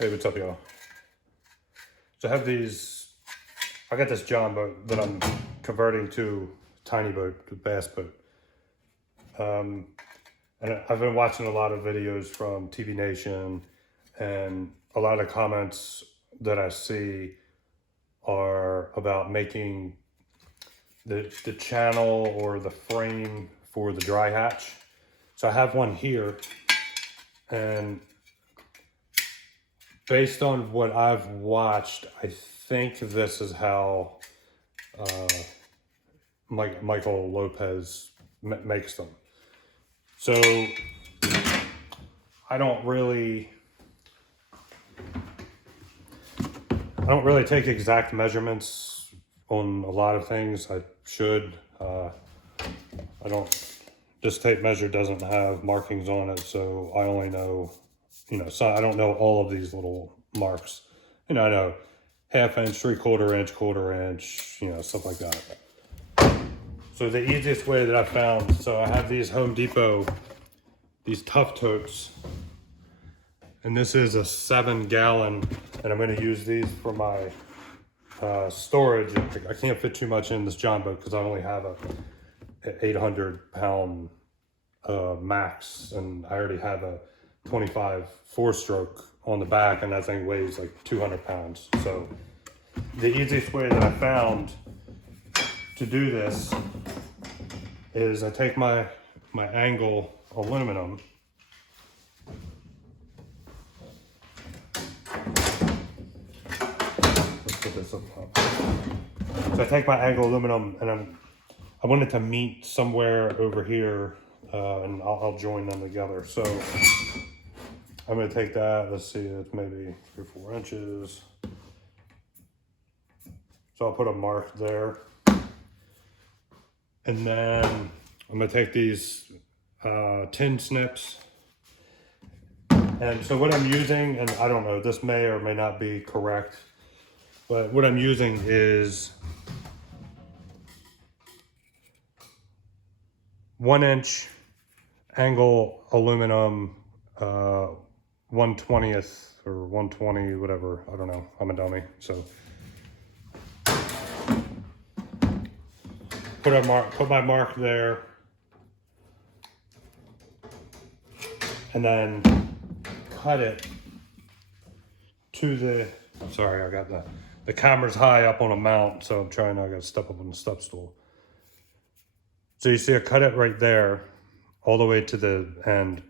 Hey, what's up, y'all? So I have these, I got this John boat that I'm converting to tiny boat, to bass boat. And I've been watching a lot of videos from tbnation, and a lot of comments that I see are about making the channel or the frame for the dry hatch. So I have one here, and based on what I've watched, I think this is how Michael Lopez makes them. So I don't really take exact measurements on a lot of things. I should. I don't. This tape measure doesn't have markings on it, so I only know, so I don't know all of these little marks. I know 1/2 inch, 3/4 inch, 1/4 inch, stuff like that. So the easiest way that I found, so I have these Home Depot, these Tough Totes, and this is a 7-gallon, and I'm going to use these for my storage. I can't fit too much in this John boat because I only have a 800-pound max, and I already have a 25 4-stroke on the back, and that thing weighs like 200 pounds. So the easiest way that I found to do this is I take my angle aluminum, let's put this up top. So I take my angle aluminum, and I want it to meet somewhere over here, and I'll join them together. So I'm going to take that, let's see, it's maybe 3 or 4 inches. So I'll put a mark there. And then I'm going to take these tin snips. And so what I'm using, and I don't know, this may or may not be correct, but what I'm using is 1-inch angle aluminum, 1/20th or 120, whatever. I don't know. I'm a dummy. So put my mark there, and then cut it to the. Sorry, I got the camera's high up on a mount, so I got to step up on the step stool. So you see I cut it right there all the way to the end,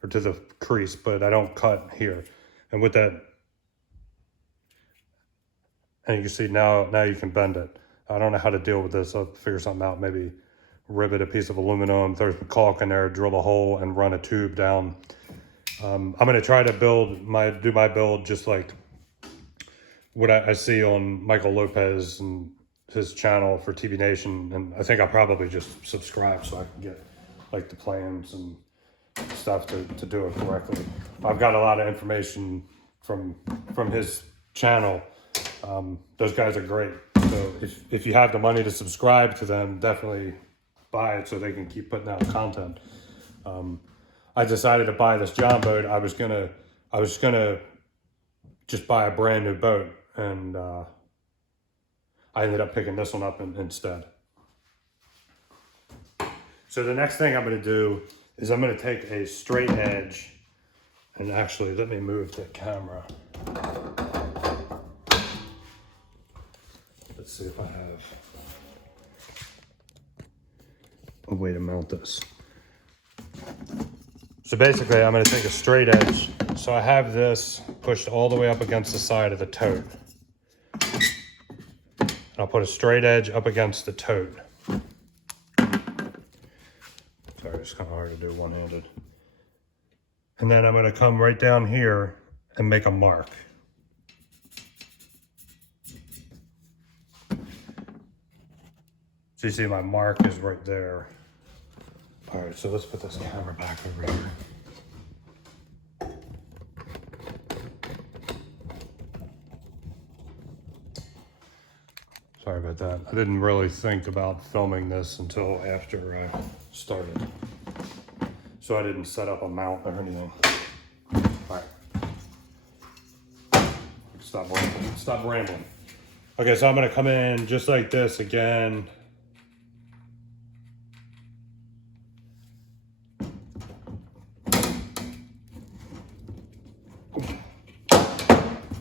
or to the crease, but I don't cut here. And with that, and you can see now you can bend it. I don't know how to deal with this. I'll figure something out, maybe rivet a piece of aluminum, throw some caulk in there, drill a hole, and run a tube down. I'm gonna try to do my build just like what I see on Michael Lopez and his channel for tbnation, and I think I'll probably just subscribe so I can get like the plans and stuff to do it correctly. I've got a lot of information from his channel. Those guys are great. So if you have the money to subscribe to them, definitely buy it so they can keep putting out content. I decided to buy this John boat. I was gonna just buy a brand new boat, and I ended up picking this one up instead. So the next thing I'm going to do is I'm going to take a straight edge, and actually let me move the camera. Let's see if I have a way to mount this. So basically I'm going to take a straight edge. So I have this pushed all the way up against the side of the tote. And I'll put a straight edge up against the tote. Sorry, it's kind of hard to do one-handed. And then I'm going to come right down here and make a mark. So you see my mark is right there. All right, so let's put this camera back over here. Sorry about that. I didn't really think about filming this until after I started. So I didn't set up a mount or anything. All right. Stop rambling. Okay, so I'm gonna come in just like this again.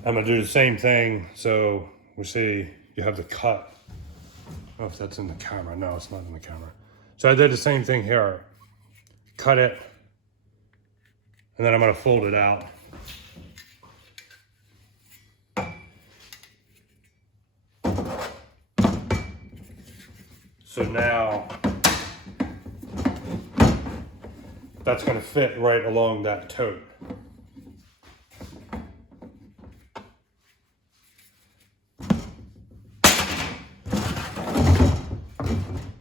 I'm gonna do the same thing. So we see you have the cut. I don't know if that's in the camera. No, it's not in the camera. So I did the same thing here. Cut it, and then I'm gonna fold it out. So now that's gonna fit right along that tote.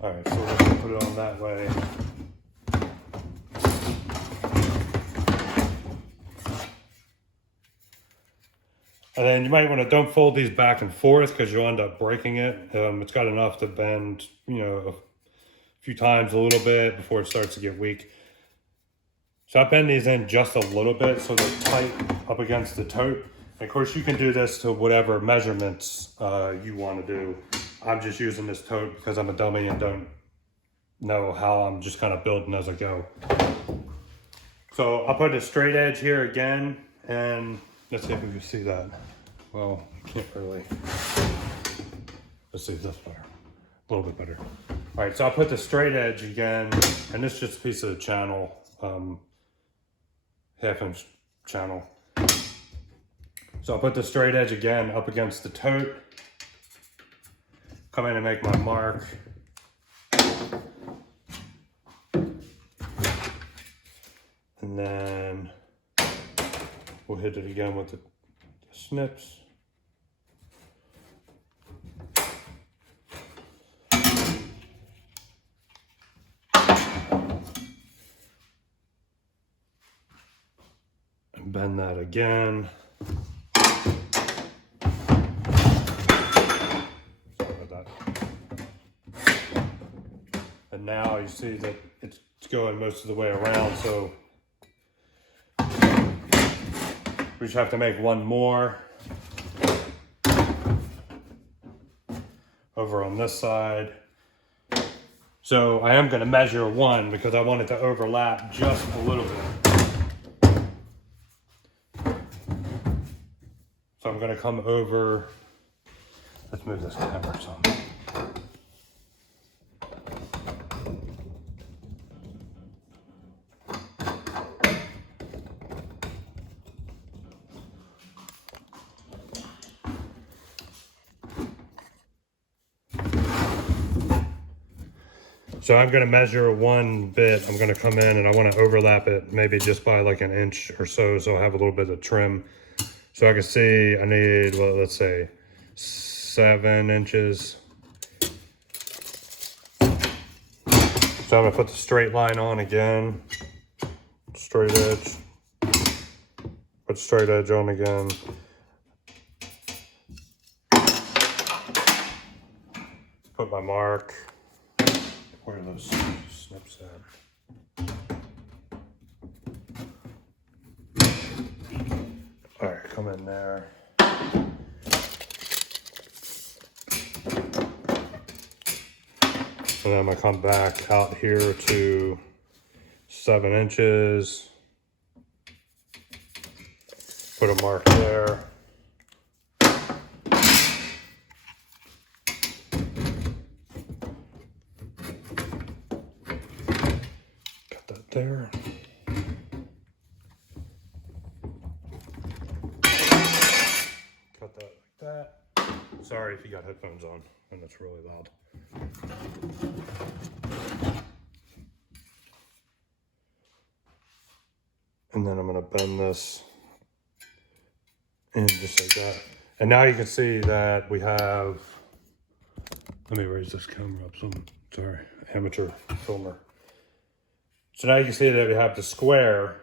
All right, so we're gonna put it on that way. And then you might want to don't fold these back and forth because you'll end up breaking it. It's got enough to bend, you know, a few times a little bit before it starts to get weak. So I bend these in just a little bit so they're tight up against the tote. And of course you can do this to whatever measurements you want to do. I'm just using this tote because I'm a dummy and don't know how. I'm just kind of building as I go. So I'll put a straight edge here again, and let's see if we can see that. Well, can't really. Let's see this better. A little bit better. All right, so I'll put the straight edge again, and this is just a piece of channel, 1/2 inch channel. So I'll put the straight edge again up against the tote. Come in and make my mark. And then we'll hit it again with the snips. And bend that again. Sorry about that. And now you see that it's going most of the way around, so we just have to make one more over on this side. So I am going to measure one because I want it to overlap just a little bit. So I'm going to come over. Let's move this camera some. So I'm going to measure one bit. I'm going to come in and I want to overlap it maybe just by like an inch or so. So I have a little bit of trim. So I can see I need, well, let's say 7 inches. So I'm going to put the straight line on again. Straight edge. Put straight edge on again. Put my mark. Where are those snips at? All right, come in there. And then I'm gonna come back out here to 7 inches. Put a mark there. There. Cut that like that. Sorry if you got headphones on and it's really loud. And then I'm going to bend this in just like that. And now you can see that we have, let me raise this camera up some, sorry, amateur filmer. So now you can see that we have the square,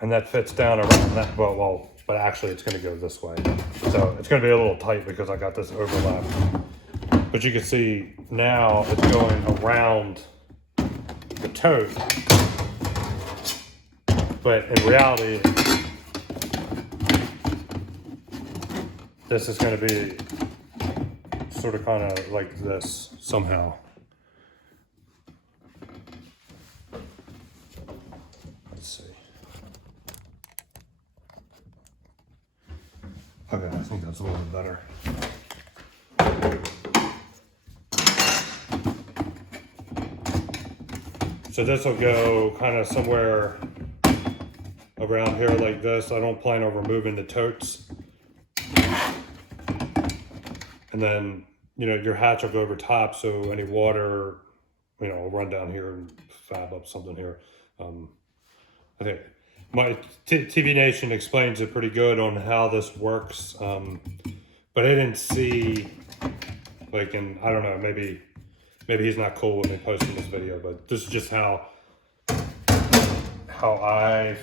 and that fits down around that, well, but actually it's gonna go this way. So it's gonna be a little tight because I got this overlap. But you can see now it's going around the tote. But in reality, this is going to be sort of kind of like this somehow. Let's see. Okay, I think that's a little bit better. So this will go kind of somewhere around here like this. I don't plan on removing the totes. And then, you know, your hatch will go over top, so any water, you know, will run down here and fab up something here. I think my tbnation explains it pretty good on how this works, but I didn't see, like, and I don't know, maybe he's not cool with me posting this video, but this is just how I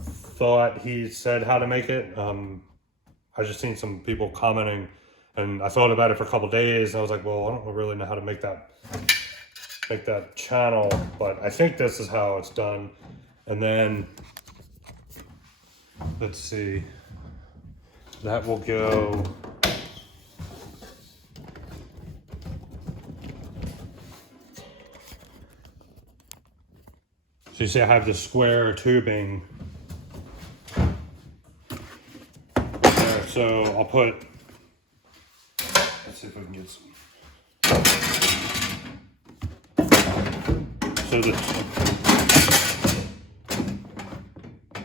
thought he said how to make it. I just seen some people commenting, and I thought about it for a couple days. And I was like, well, I don't really know how to make that channel, but I think this is how it's done. And then let's see, that will go. So you see I have the square tubing there. So I'll put, let's see if I can get some. So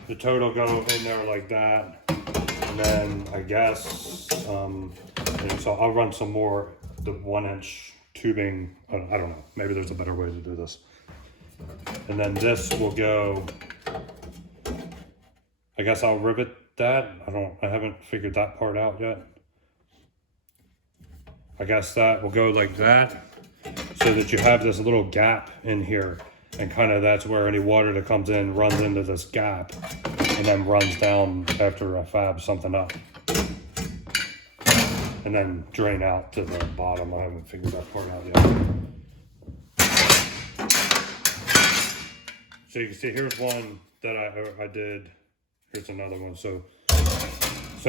the tote will go in there like that. And then I guess, and so I'll run some more, the 1-inch tubing. I don't know, maybe there's a better way to do this. And then this will go, I guess I'll rivet that. I haven't figured that part out yet. I guess that will go like that, so that you have this little gap in here, and kind of that's where any water that comes in runs into this gap and then runs down after I fab something up. And then drain out to the bottom. I haven't figured that part out yet. So you can see here's one that I did. Here's another one. So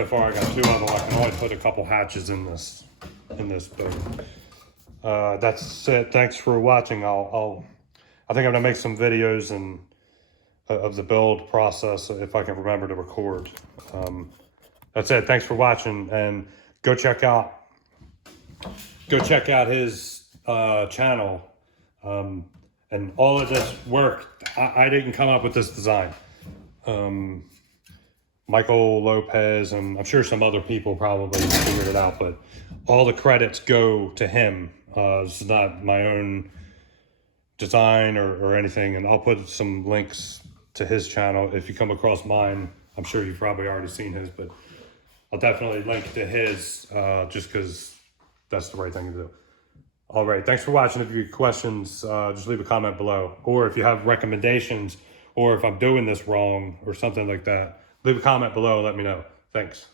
far I got 2 of them. I can only put a couple hatches in this boat. That's it. Thanks for watching. I think I'm gonna make some videos of the build process if I can remember to record. That's it. Thanks for watching, and go check out his channel. And all of this work, I didn't come up with this design. Michael Lopez, and I'm sure some other people probably figured it out, but all the credits go to him. This is not my own design or anything, and I'll put some links to his channel. If you come across mine, I'm sure you've probably already seen his, but I'll definitely link to his, just because that's the right thing to do. All right, thanks for watching. If you have questions, just leave a comment below. Or if you have recommendations, or if I'm doing this wrong or something like that, leave a comment below and let me know. Thanks.